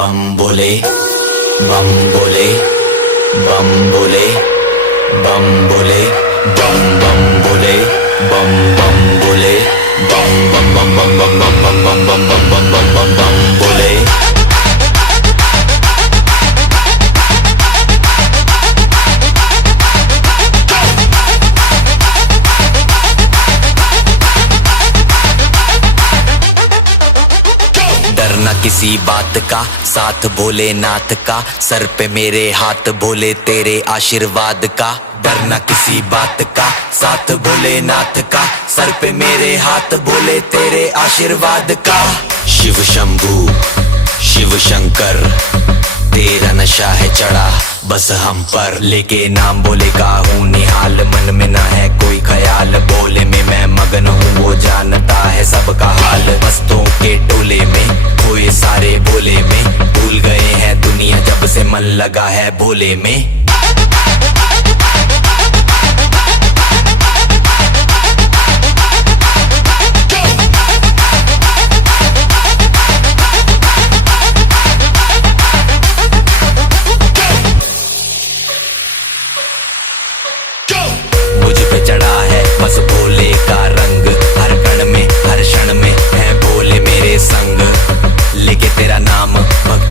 बम बोले, बम बोले, बम बोले, बम बोले, बम बम बोले, बम बम बोले, बम बम बम बम बम बम बम बम बम बम बम बम बम बोले। डरना किसी बात का, साथ भोलेनाथ का, सर पे मेरे हाथ भोले तेरे आशीर्वाद का। डरना किसी बात का, साथ भोलेनाथ का, सर पे मेरे हाथ भोले तेरे आशीर्वाद का। शिव शंभू शिव शंकर तेरा नशा है चढ़ा बस हम पर, लेके नाम बोले का हूँ निहाल, मन में ना है कोई ख्याल, बोले में मैं मगन हूँ वो जानता है सबका हाल। मस्तों के टोले में खोए सारे भोले में, भूल गए हैं दुनिया जब से मन लगा है भोले में।